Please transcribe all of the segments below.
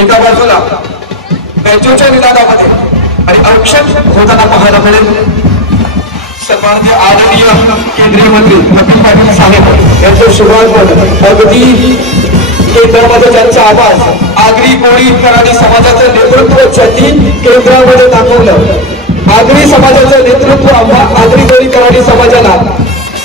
एका बाजूला बँजोच्या निनादामध्ये आणि औक्षण होताना पाहायला मिळेल सन्माननीय आदरणीय केंद्रीय मंत्री कपिल पाटील साहेब यांचं शुभारंभ अगदी केंद्रामध्ये ज्यांचा आवाज आगरी कोळी कराडी समाजाचं नेतृत्व ज्यांनी केंद्रामध्ये दाखवलं आगरी समाजाचं नेतृत्व आगरी कोळी कराडी समाजाला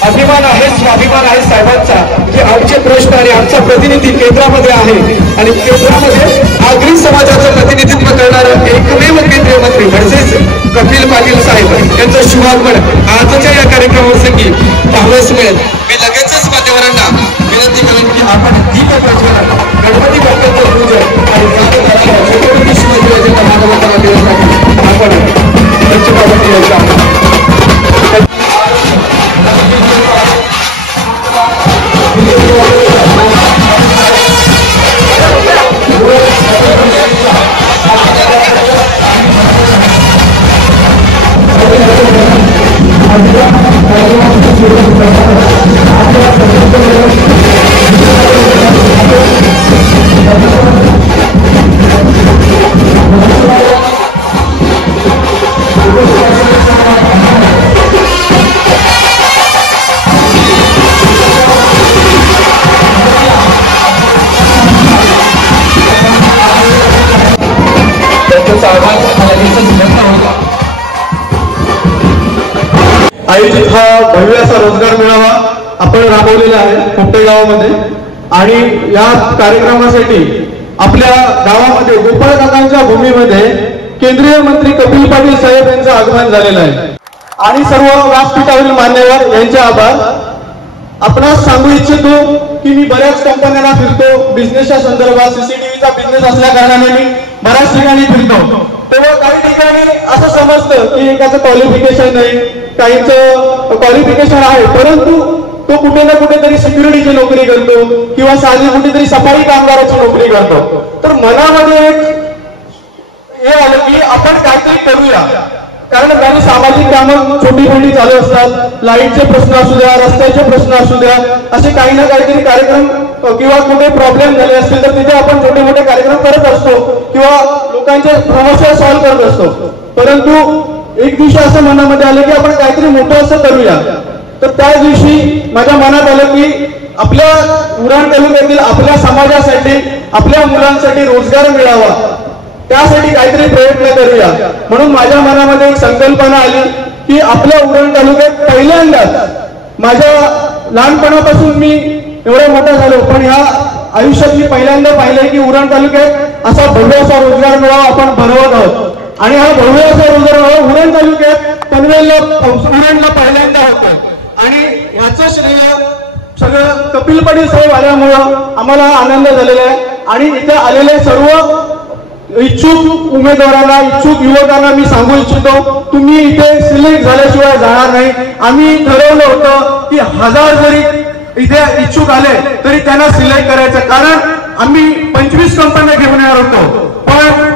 अभिमान आहे स्वाभिमान आहे साहेबांचा की आमचे प्रश्न आणि आमचा प्रतिनिधी केंद्रामध्ये आहे आणि केंद्रामध्ये आगरी समाजाचं प्रतिनिधित्व करणारं एकमेव केंद्रीय मंत्री म्हणजेच कपिल पाटील साहेब यांचं शुभागमन आजच्या या कार्यक्रमाप्रसंगी पाहावयास मिळेल। मी लगेचच मान्यवरांना विनंती करेन की आपण दीप प्रज्वलन गणपती बाप्पाचं पूजन आणि छत्रपती शिवाजी महाराजांना देण्यासाठी आपण पंचपावती यायचं आयोजित हा भव्य असा रोजगार मेळावा आपण राबवलेला आहे कोपटे गावामध्ये आणि या कार्यक्रमासाठी आपल्या गावामध्ये गोपाळ काकांच्या भूमीमध्ये केंद्रीय मंत्री कपिल पाटील साहेब यांचं आगमन झालेलं आहे आणि सर्व व्यासपीठावरील मान्यवर यांचे आभार। आपणास सांगू इच्छितो की मी बऱ्याच कंपन्यांना फिरतो बिझनेसच्या संदर्भात सीसीटीव्हीचा बिझनेस असल्या कारणाने मी बऱ्याच ठिकाणी फिरतो तेव्हा काही ठिकाणी असं समजतं की एकाचं क्वालिफिकेशन नाही काहींचं क्वालिफिकेशन आहे परंतु तो कुठे ना कुठेतरी सिक्युरिटीची नोकरी करतो किंवा साधी कुठेतरी सफाई कामगाराची नोकरी करतो तर मनामध्ये एक हे आलं की आपण काहीतरी करूया कारण काही सामाजिक कामं छोटी मोठी चालू असतात लाईटचे प्रश्न असू द्या रस्त्याचे प्रश्न असू द्या असे काही ना काहीतरी कार्यक्रम किंवा कुठे प्रॉब्लेम झाले असतील तर तिथे आपण छोटे मोठे कार्यक्रम करत असतो किंवा लोकांचे समस्या सॉल्व्ह करत असतो परंतु एक दिवशी असं मनामध्ये आलं की आपण काहीतरी मोठं असं करूया तर त्या दिवशी माझ्या मनात आलं की आपल्या उरण तालुक्यातील आपल्या समाजासाठी आपल्या मुलांसाठी रोजगार मिळावा त्यासाठी काहीतरी प्रयत्न करूया म्हणून माझ्या मनामध्ये एक संकल्पना आली की आपल्या उरण तालुक्यात पहिल्यांदाच माझ्या लहानपणापासून मी एवढा मोठा झालो पण ह्या आयुष्यात मी पहिल्यांदा पाहिलंय की उरण तालुक्यात असा भव्य असा रोजगार मेळावा आपण भरवत आहोत आणि हा भव्य असा रोजगार मेळावा उरण तालुक्यात पनवेलला उरणला पहिल्यांदा होतोय आणि याचं श्रेय सगळं कपिल पाटील साहेब आल्यामुळं आम्हाला आनंद झालेला आहे आणि इथे आलेले सर्व इच्छुक उमेदवारांना, इच्छुक युवकांना मी सांगू इच्छितो, तुम्ही इथे सिलेक्ट झाल्याशिवाय जाणार नाही. आम्ही ठरवलं होतं की 1000 जरी इथे इच्छुक आले तरी त्यांना सिलेक्ट करायचं, कारण आम्ही 25 कंपन्या घेऊन येणार होतो. पण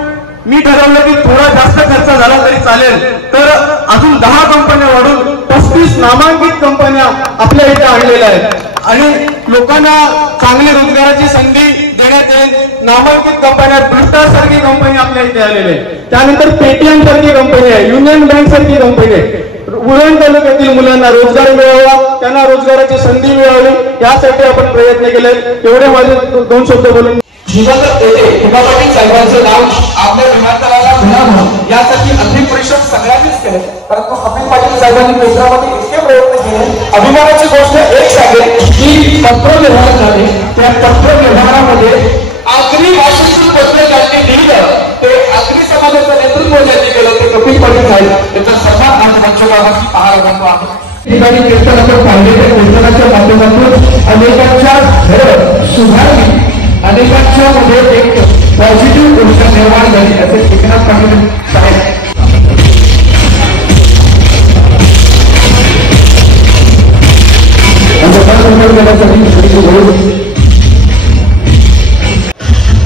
मी ठरवलं की थोडा जास्त खर्च झाला तरी चालेल, तर अजून 10 कंपन्या वाढून 35 नामांकित कंपन्या आपल्या इथे आणलेल्या आहेत आणि लोकांना चांगली रोजगाराची संधी देण्यात येईल. नामांकित कंपन्या, ब्रिस्टार सारखी कंपनी आपल्या इथे आलेली आहे. त्यानंतर पेटीएम सारखी कंपनी आहे, युनियन बँक सारखी कंपनी आहे. उरण तालुक्यातील मुलांना रोजगार मिळावा, त्यांना रोजगाराची संधी मिळावी यासाठी आपण प्रयत्न केले. एवढे माझे 2 शब्द बोलून दिवंगत नेते उमा पाटील साहेबांचं नाव आपल्या विमानतळाला मिळावं यासाठी अधिक परिश्रम सगळ्यांनीच केले, परंतु कपिल पाटील साहेबांनी केंद्रामध्ये इतके प्रयत्न केले. अभिमानाची गोष्ट एक सांगेल की पत्र व्यवहार झाले, त्या पत्र व्यवहारामध्ये आगरी भाषेतून पत्र ज्यांनी लिहिलं ते आगरी समाजाचं नेतृत्व ज्यांनी केलं ते कपिल पाटील साहेब, त्याचा सन्मान आज मंचगावाची पाहायला जातो आहे. ठिकाणी कीर्तन आपण पाहिलेल्या कीर्तनाच्या माध्यमातून अनेकांच्या घर सुधारली, अनेकांच्या मध्ये एक पॉझिटिव्ह ऊर्जा निर्माण झाली असे एकनाथ पाटील साहेब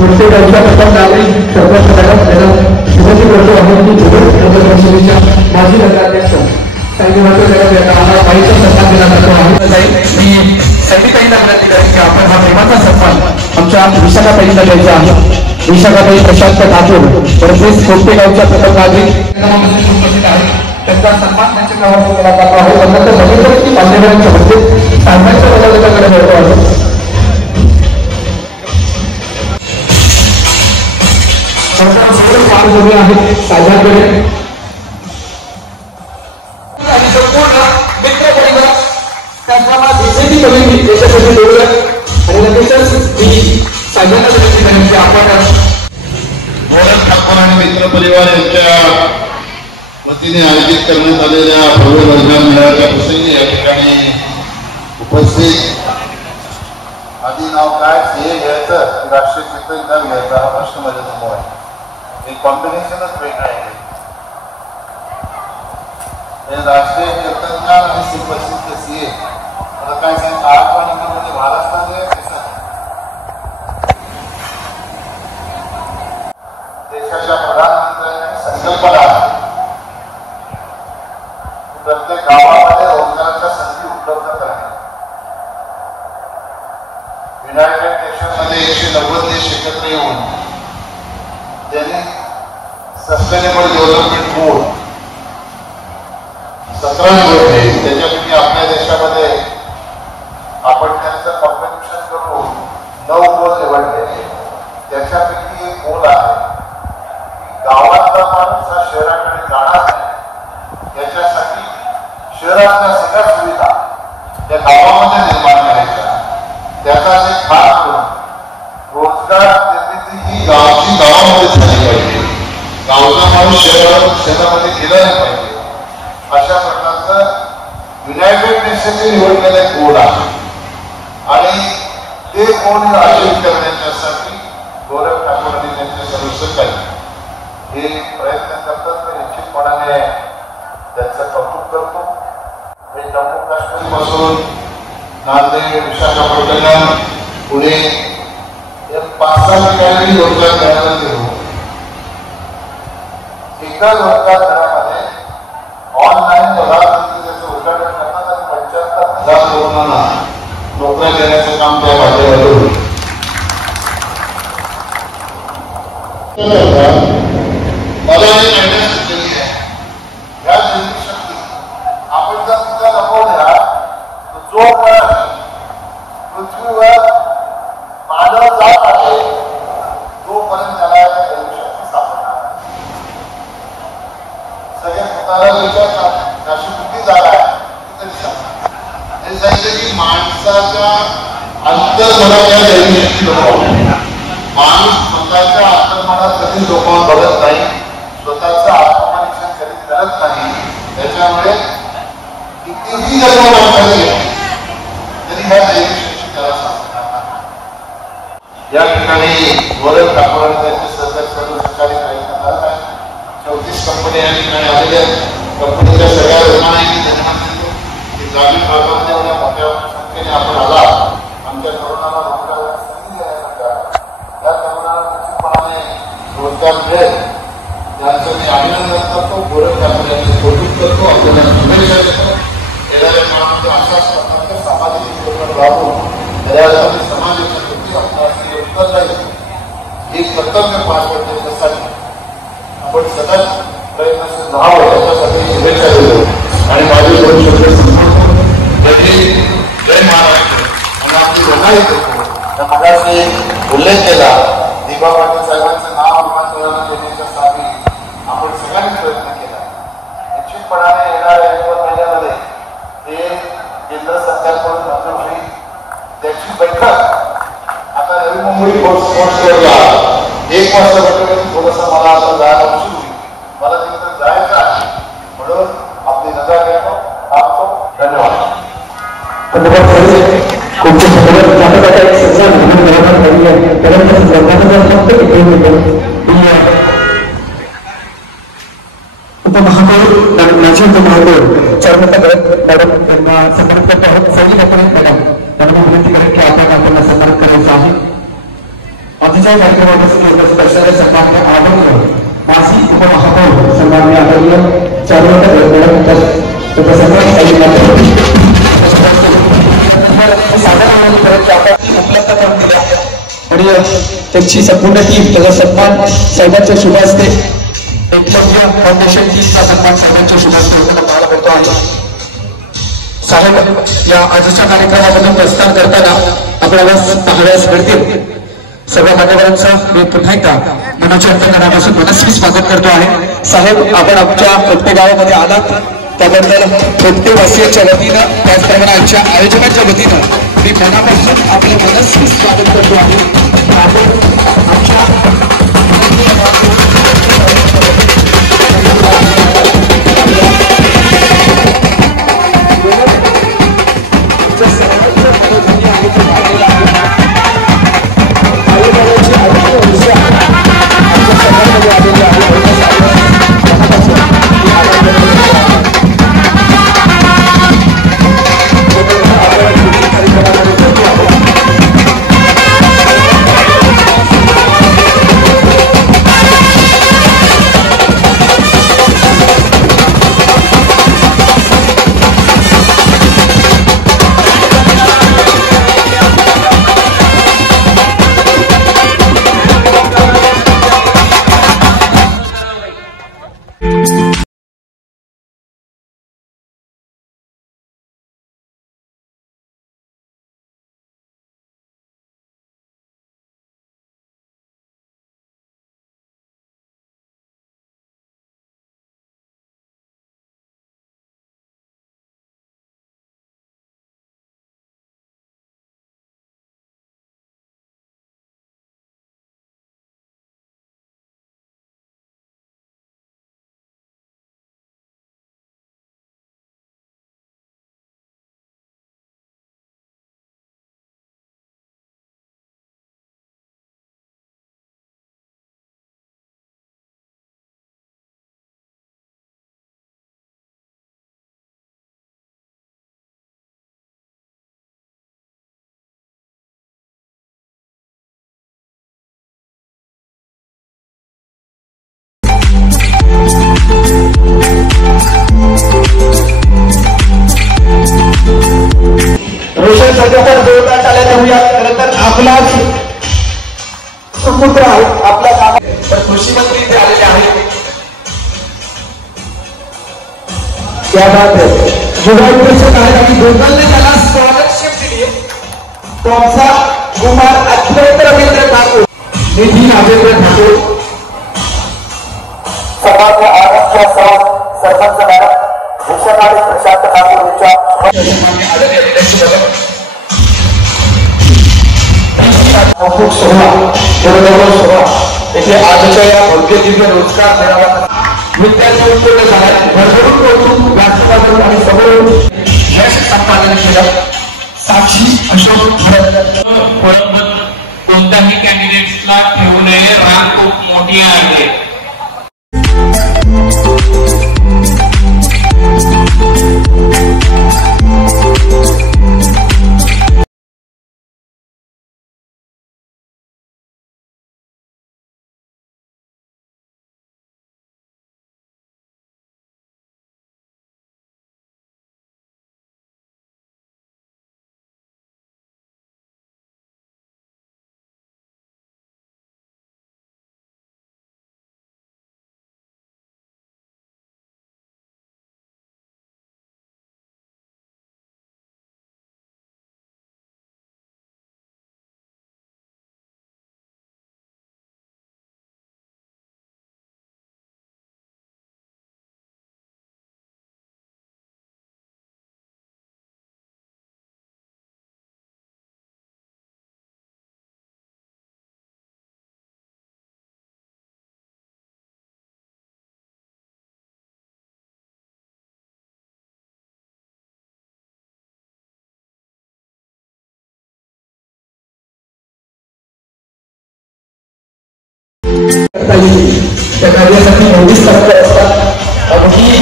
प्रत्येकाच्या प्रथम नागरिक माजी नगराध्यक्ष बाईचा सन्मान दिला जातो आहे. मी सैनिकांना विनंती करेन की आपण हा प्रेमाचा सन्मान आमच्या विशाखाताईंना द्यायचा आहे. विशाखाताई प्रशांत ठाकूर परदेश कोणतेगावच्या प्रथम नागरिक उपस्थित आहेत, त्यांचा सन्मान त्यांच्या गावात केला जातो आहे. त्यानंतर बघितलं की मान्यवरांच्या मध्ये साहेबांच्या पदाधिकाऱ्याकडे मिळतो आहे. पारदर्शी आहेत साहेबांकडे आणि संपूर्ण मित्र परिवार त्याचप्रमाणे बीजेपी कमिटी देशासाठी जोडलं आणि लगेचच मी साहेबांना विनंती करेन की आपण गोरख ठाकूर आणि मित्र परिवार यांच्या वतीने आयोजित करण्यात आलेल्या भव्य रोजगार मेळाव्याच्या प्रसंगी या ठिकाणी उपस्थित आधी नाव काय हे घ्यायचं राष्ट्रीय चेतन घ्यायचा हा प्रश्न माझ्या समोर आहे. हे कॉम्बिनेशनच वेगळं आहे. राष्ट्रीय चेतनज्ञान आणि सुप्रसिद्ध सीए मला काय सांगितलं आठवणीमध्ये महाराष्ट्राने देशाच्या प्रधानमंत्र्यांनी संकल्पना प्रत्येक गावामध्ये रोजगाराच्या संधी उपलब्ध करणे. युनायटेड नेशनमध्ये 190 देश एकत्र येऊन त्यांनी सस्टेनेबल डेव्हलपमेंट गोल 17 निवडले. त्याच्यापैकी आपल्या देशामध्ये आपण त्यांचं कॉम्पिटिशन करून 9 गोल निवडले. त्याच्यापैकी एक गोल आहे की गावातला माणूस हा शहराकडे जाणार नाही, याच्यासाठी शहरातल्या सगळ्या सुविधा त्या गावामध्ये निर्माण करायच्या. त्याचा एक भाग करून रोजगार निर्मिती ही गावाची गावामध्ये झाली पाहिजे. गावचा माणूस शहरामध्ये गेला नाही पाहिजे. अशा प्रकारचं युनायटेड नेशनने निवडलेले गोल आहे आणि ते गोल अचीव करण्यासाठी गोरख ठाकूर आणि त्यांचे सर्व सहकारी हे प्रयत्न करतात. ते निश्चितपणाने त्यांचं कौतुक करतो. हे जम्मू काश्मीर पासून नांदेड, विशाखापट्टणम, पुणे या 5-6 ठिकाणी रोजगार मिळायला गेलो. एका रोजगार घरामध्ये ऑनलाईन त्याचं उद्घाटन करतात आणि 75,000 तरुणांना नोकऱ्या देण्याचं काम त्या माध्यमातून होईल. मला एक आयडिया सुचली आहे. या जनशक्ती आपण जर तिथं लपवल्या तर जोपर्यंत पृथ्वीवर मानव जात आहे तोपर्यंत त्याला जनशक्ती सापडणार. सगळे स्वतःला विचारतात अशी कुठली जागा आहे हे सांगितलं की माणसाच्या अंतर्मनात या जनशक्ती लोकांना माणूस स्वतःच्या अंतर्मनात कधी लोकांना बघत नाही, स्वतःचं आत्मपरीक्षण कधी करत नाही. त्याच्यामुळे कितीही जन्म माणसाने तरी ह्या ठिकाणी गोरख ठाकूर आणि त्यांचे सहकारी काही 34 कंपनी या ठिकाणी आलेल्या आहेत. कंपनीच्या सगळ्या लोकांना धन्यवाद देतो की ग्रामीण भागामध्ये एवढ्या मोठ्या संख्येने आपण आला. आमच्या तरुणाला रोजगार संधी देण्याकरता या तरुणाला निश्चितपणाने रोजगार मिळेल याचं मी अभिनंदन करतो. गोरख ठाकूर यांचे कौतुक करतो. आपल्याला शुभेच्छा देतो. येणाऱ्या काळामध्ये अशाच प्रकारच्या सामाजिक उपक्रम राबवून त्यासाठी समाजासाठी आपल्याला योगदान राहील हे कर्तव्य पार पडण्यासाठी आपण सतत प्रयत्नशील राहावं याच्यासाठी शुभेच्छा देतो. आणि माझे 2 शब्द संपवतो. जय महाराष्ट्र. आणि आपली लढाई करतो त्या मगाशी उल्लेख केला दिबा पाटील साहेबांचं नाव विमानतळाला देण्याच्यासाठी आपण सगळ्यांनी प्रयत्न केला. निश्चितपणाने येणाऱ्या 1 महिन्यामध्ये हे केंद्र सरकारकडून मंजूर होईल. त्याची बैठक आता नवी मुंबई स्पोर्ट्सला 1 वाजता बैठक थोडंसं मला आता जायला उशीर होईल. मला तिथं जायचं आहे म्हणून आपली रजा घेतो. थांबतो. धन्यवाद. उपमहापौर माजी उपमहापौर मॅडम त्यांना सन्मानित करतो आहोत. सौदी मॅडम त्यांना विनंती करेन की आपल्याला सन्मानित करायचा आहे. आजच्या कार्यक्रमात स्पर्शाला सन्मान्य आदरणीय माजी उपमहापौर सन्मान्य आदरणीय मॅडम उपलब्ध करून दिले आणि त्यांची संपूर्ण टीम त्याचा सन्मान साहेबांच्या शुभ असते. एकलव्य फाउंडेशन टीमचा सन्मान साहेबांच्या शुभ असते होताना पाहायला मिळतो आहे. साहेब या आजच्या कार्यक्रमामधून प्रस्थान करताना आपल्याला पाहाव्यास मिळतील. सर्व मान्यवरांचं मी पुन्हा एकदा मनाच्या अंतर्गतापासून मनस्वी स्वागत करतो आहे. साहेब आपण आमच्या खोपटे गावामध्ये आलात त्याबद्दल खोपटेवासियांच्या वतीनं त्याचप्रमाणे आमच्या आयोजकांच्या वतीनं मी मनापासून आपले मनस्वी स्वागत करतो आहे. आपलाच समुद्र आहे आपल्या गावात. तर कृषी मंत्री इथे आलेले आहेत. त्या बात युवा कार्यक्रमी दोघांनी त्याला स्कॉलरशिप दिली. तो आमचा कुमार अद्वैत रवींद्र ठाकूर, निधी राजेंद्र ठाकूर, समाज आरोग्य सरपंच मॅडम भूषणारी प्रशांत ठाकूर खूप सोहळा येथे आजच्या या भव्य रोजगार मेळावा विद्यार्थी उत्पन्न झाला. भरभरून कौतुक राष्ट्रपती आणि समोरून यश संपादन केलं. साक्षी अशोक कोणताही कॅन्डिडेट Tia Andre. त्या कार्यासाठी 29 टक्के असतात आणि ही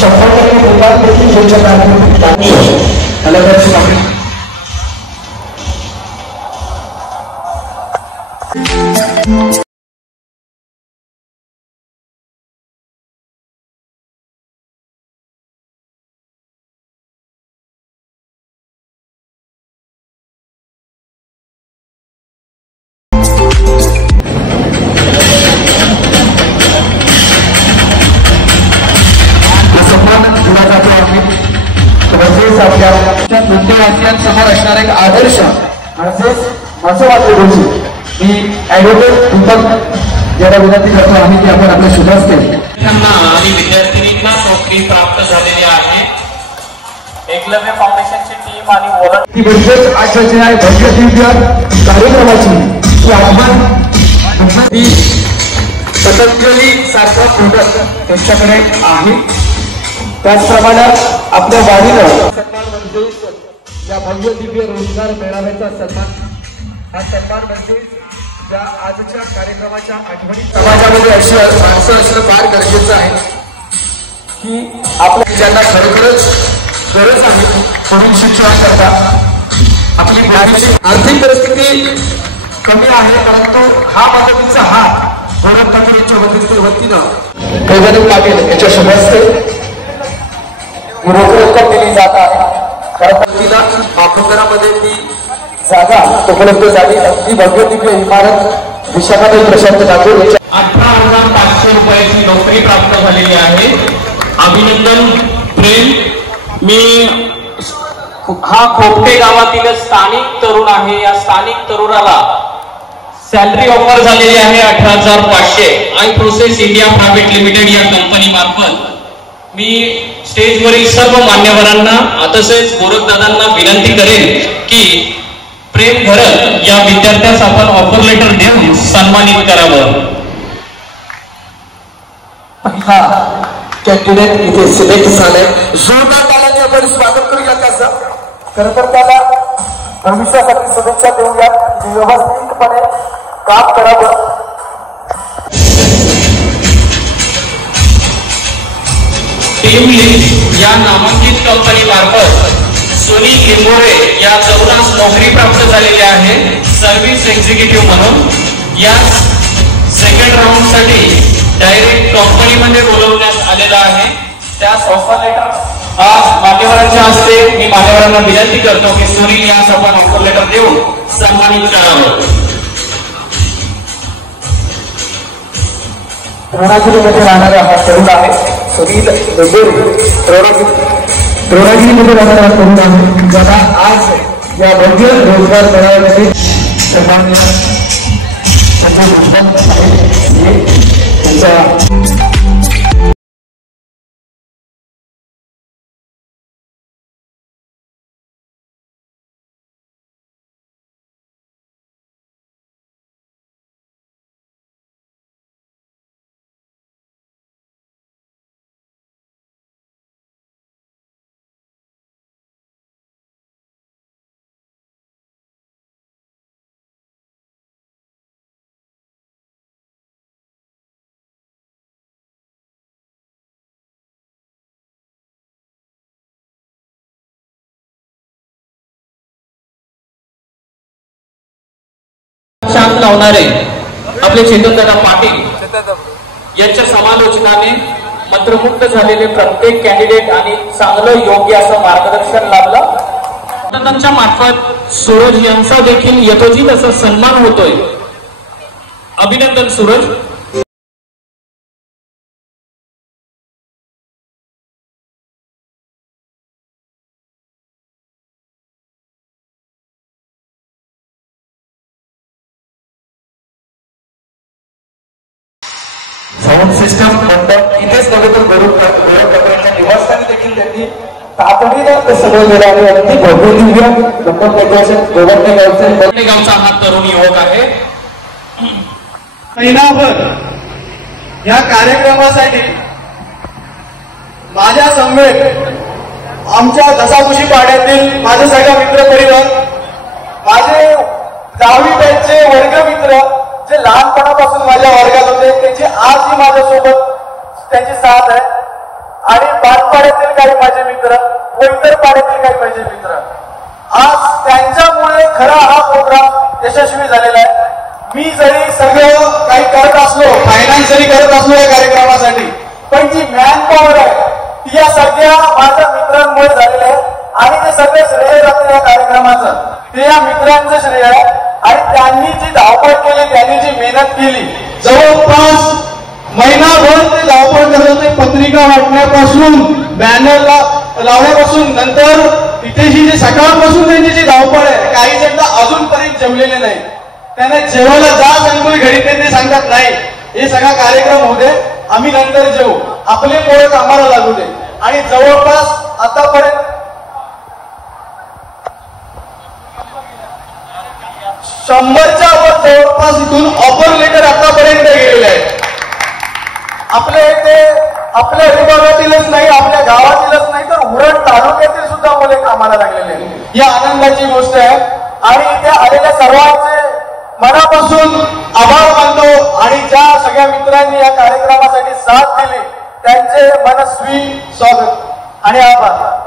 100% लोकांना देखील त्यांच्या कारकिर्दीत लागू शकते. मला त्याची माहिती मुंबईवासियांसमोर असणार एक आदर्श असं वाटलं गोष्टी मी ऍडव्होकेट दीपक याला विनंती करतो आम्ही की आपण आपल्या शुभास्ते आणि विद्यार्थिनींना नोकरी प्राप्त झालेली आहे. एकलव्य फाउंडेशनची टीम आणि व्हॉलंटियर आजच्या आहे भव्य दिव्य कार्यक्रमाची की आपण ही पतंजली सारखं प्रोडक्ट त्यांच्याकडे आहे. त्याचप्रमाणे आपल्या वाढीनं या भव्य दिव्य रोजगार मेळाव्याचा सन्मान हा सन्मान म्हणजे या आजच्या कार्यक्रमाच्या आठवणी समाजामध्ये अशी माणसं असणं फार गरजेचं आहे की आपल्या ज्यांना खरोखरच गरज आहे पुढील शिक्षणाकरता. आपली आर्थिक परिस्थिती कमी आहे परंतु हा मदतीचा हात गौरव ठाकरे यांच्या वतीनं गगन पाटील यांच्या शुभहस्ते रोख रक्कम दिली जात आहे. तिला ऑक्टोबरमध्ये ती जागा उपलब्ध झाली. ती भव्य दिव्य इमारत विशाखाताई प्रशांत ठाकूर 18,500 रुपयाची नोकरी प्राप्त झालेली आहे. अभिनंदन प्रेम. मी हा खोपटे गावातील स्थानिक तरुण आहे. या स्थानिक तरुणाला सॅलरी ऑफर झालेली आहे 18,500. I process India private limited या कंपनी मार्फत मी स्टेजवरील सर्व मान्यवरांना तसेच गोरखदादांना विनंती करेन की प्रेम घरत या विद्यार्थ्यास आपण ऑफर लेटर देऊन सन्मानित करावं. पहिला कॅन्डिडेट इथे सिलेक्ट झाले. जोरदार तालाने आपण स्वागत करूया त्याचं. खरं तर त्याला भविष्यासाठी शुभेच्छा देऊया. व्यवस्थितपणे काम करावं. टीम लिंक या नामांकित कंपनी मार्फत सोनी लिंबोरे या तरुणास नोकरी प्राप्त झालेली आहे सर्व्हिस एक्झिक्युटिव्ह म्हणून. या सेकंड राऊंड साठी डायरेक्ट कंपनीमध्ये बोलवण्यात आलेला आहे. त्यास ऑफर लेटर आज मान्यवरांच्या हस्ते मी मान्यवरांना विनंती करतो की सोनी यास आपण ऑफर लेटर देऊन सन्मानित करावं. द्रोणागिरीमध्ये राहणारा हा तरुण आहे सुनील द्रोणागिरीमध्ये राहणारा तरुण आहे ज्याला आज या भव्य रोजगार मेळाव्यामध्ये सन्माननीय संजय देशपांडे साहेब त्यांच्या छान लावणारे आपले चेतनदादा पाटील यांच्या समालोचनाने मंत्रमुग्ध झालेले प्रत्येक कॅन्डिडेट आणि चांगलं योग्य असं मार्गदर्शन लाभलं. त्यांच्या मार्फत सूरज यांचा देखील यथोचित असा सन्मान होतोय. अभिनंदन सूरज. साऊंड सिस्टम मंडप इथेच नव्हे तर गोरखनाथांच्या निवासस्थानी देखील त्यांनी तातडीनं ते सगळं गेलं आणि अगदी भव्य दिव्य मंडप डेकोरेशन गोरखणे गावचा हा तरुण युवक आहे. महिनाभर या कार्यक्रमासाठी माझ्या समवेत आमच्या दसाकुशी पाड्यातील माझे सगळे मित्रपरिवार, माझे 10वी बॅचचे वर्गमित्र जे लहानपणापासून माझ्या वर्गात होते त्यांची आजही माझ्यासोबत त्यांची साथ आहे, आणि बालपाड्यातील काही माझे मित्र व इतर पाड्यातील काही माझे मित्र, आज त्यांच्यामुळे खरा हा प्रोग्राम यशस्वी झालेला आहे. मी जरी सगळं काही करत असलो, फायनान्स जरी करत असलो या कार्यक्रमासाठी, पण जी मॅन पॉवर आहे ती या सगळ्या माझ्या मित्रांमुळे झालेलं आहे, आणि ते सगळे श्रेय जातं या कार्यक्रमाचं ते या मित्रांचं श्रेय आहे. आणि त्यांनी जी धावपळ केली, त्यांनी जी मेहनत केली, जवळपास महिनाभर ते धावपळ करत होते. पत्रिका वाटण्यापासून, बॅनरला लावण्यापासून, नंतर इथेही जे सकाळपासून त्यांची जी धावपळ आहे, काही जण अजूनपर्यंत जमलेले नाही. त्यांना जेवायला जा सांगतोय घरी, ते सांगत नाही हे सगळा कार्यक्रम होऊ दे, आम्ही नंतर जेवू, आपले पोरं कामाला लागू दे. आणि जवळपास आतापर्यंत 100च्या वर जवळपास इथून ऑफर लेटर आतापर्यंत गेलेले आहे. आपल्या इथे आपल्या विभागातीलच नाही, आपल्या गावातीलच नाही तर उरण तालुक्यातील सुद्धा मुले कामाला लागलेले आहेत. ही आनंदाची गोष्ट आहे, आणि इथे आलेल्या सर्वांचे मनापासून आभार मानतो. आणि ज्या सगळ्या मित्रांनी या कार्यक्रमासाठी साथ दिली त्यांचे मनस्वी स्वागत आणि आभार.